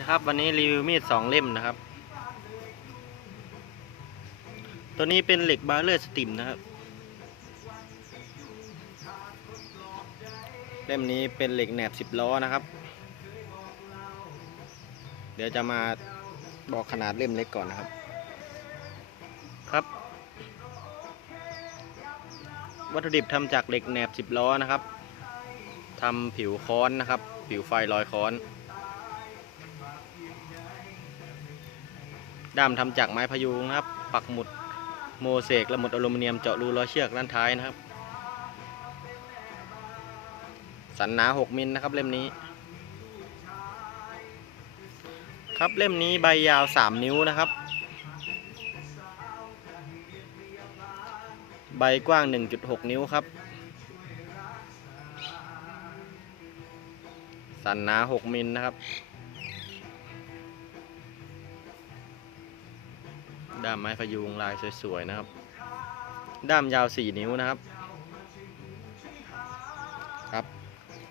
นะครับวันนี้รีวิวมีดสองเล่มนะครับ ตัวนี้เป็นเหล็กบาร์เลอร์สติมนะครับ เล่มนี้เป็นเหล็กแหนบสิบล้อนะครับ เดี๋ยวจะมาบอกขนาดเล่มเล็กก่อนนะครับ ครับ วัตถุดิบทำจากเหล็กแหนบสิบล้อนะครับทำผิวค้อนนะครับ ผิวไฟลอยค้อน ด้ามทำจากไม้พยุงนะครับ ปักหมุดโมเสกและหมุดอลูมิเนียมเจาะรูล้อเชือกด้านท้ายนะครับ สันหนา 6 มิลนะครับเล่มนี้ ครับเล่มนี้ใบยาว 3 นิ้วนะครับ ใบกว้าง 1.6 นิ้วครับ สันหนา 6 มิลนะครับ ด้ามไม้พยุงลายสวยๆนะครับ ด้ามยาว 4 นิ้วนะครับ ครับ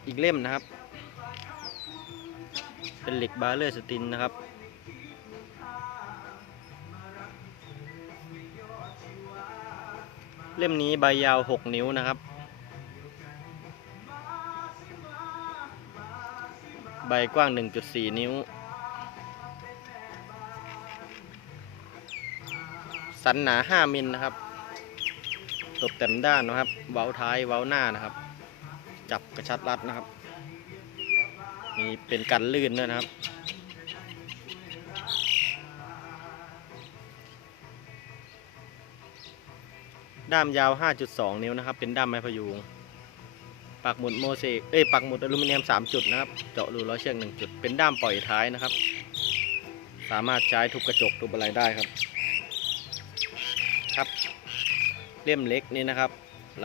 อีกเล่มนะครับ เป็นเหล็กบาร์เลอร์สตินนะครับ เล่มนี้ใบยาว 6 นิ้วนะครับ ใบกว้าง 1.4 นิ้ว สันหนา5มิลนะครับ ตกแต่มด้านนะครับ เว้าท้ายเว้าหน้านะครับ จับกระชัดรัดนะครับ มีเป็นกันลื่นด้วยนะครับด้ามยาว 5.2 นิ้วนะครับ เป็นด้ามไม้พยุง ปักหมุดโมเสก เอ้ย ปักหมุดอลูมิเนียม 3 จุดนะครับ เจาะรูล้อเชือก1จุด เป็นด้ามปล่อยท้ายนะครับ สามารถใช้ทุบกระจกทุบอะไรได้ครับ ครับ เล่มเล็กนี้นะครับ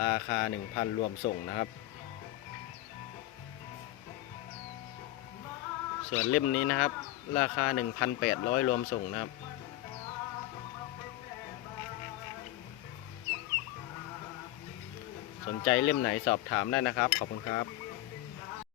ราคา 1,000 รวมส่งนะครับ ส่วนเล่มนี้นะครับ ราคา 1,800 รวมส่งนะครับสนใจเล่มไหนสอบถามได้นะครับ ขอบคุณครับ